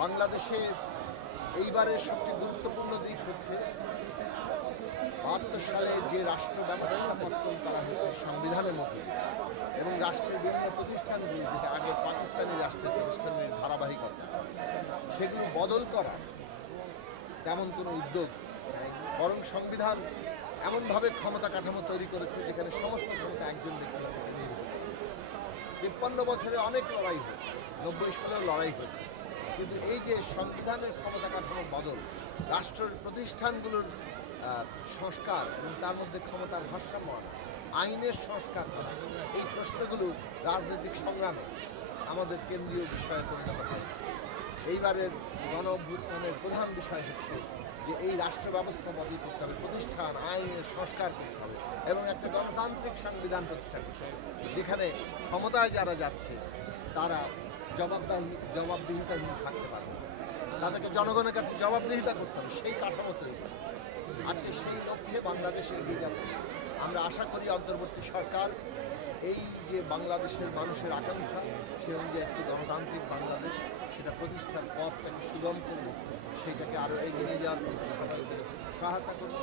বাংলাদেশে এইবারের সবচেয়ে গুরুত্বপূর্ণ দিক হচ্ছে ৭২ সালে যে রাষ্ট্র ব্যবস্থা প্রবর্তন করা হয়েছে সংবিধানের মধ্যে এবং রাষ্ট্রের বিভিন্ন প্রতিষ্ঠানগুলি যেটা আগে পাকিস্তানি রাষ্ট্রের প্রতিষ্ঠানের ধারাবাহিকতা সেগুলো বদল করা তেমন কোনো উদ্যোগ বরং সংবিধান এমনভাবে ক্ষমতা কাঠামো তৈরি করেছে যেখানে সমস্ত ক্ষমতা একজন ব্যক্তির থেকে নির্ভর। ৫৩ বছরে অনেক লড়াই হয়েছে, ৯০ সালেও লড়াই হয়েছে, কিন্তু এই যে সংবিধানের ক্ষমতা কাঠামো বদল, রাষ্ট্রের প্রতিষ্ঠানগুলোর সংস্কার এবং তার মধ্যে ক্ষমতার ভারসাম্য আনা, আইনের সংস্কার করা, এই প্রশ্নগুলো রাজনৈতিক সংগ্রামে আমাদের কেন্দ্রীয় বিষয়ে পরিণত হয়। এইবারের গণ অভ্যুত্থানের প্রধান বিষয় হচ্ছে যে এই রাষ্ট্র ব্যবস্থা বদল করতে হবে, প্রতিষ্ঠান আইনের সংস্কার করতে হবে এবং একটা গণতান্ত্রিক সংবিধান প্রতিষ্ঠা করতে হবে যেখানে ক্ষমতায় যারা যাচ্ছে তারা জবাবদিহিতাহীন থাকতে পারবে, তাদেরকে জনগণের কাছে জবাবদিহিতা করতে হবে, সেই কাঠামো তৈরি করতে হবে। আজকে সেই লক্ষ্যে বাংলাদেশে এগিয়ে যাচ্ছে। আমরা আশা করি অন্তর্বর্তী সরকার এই যে বাংলাদেশের মানুষের আকাঙ্ক্ষা সে অনুযায়ী একটি গণতান্ত্রিক বাংলাদেশ সেটা প্রতিষ্ঠার পথটাকে সুগম করবে, সেইটাকে আরও এগিয়ে নিয়ে যাওয়ার জন্য সরকারকে সহায়তা করবে।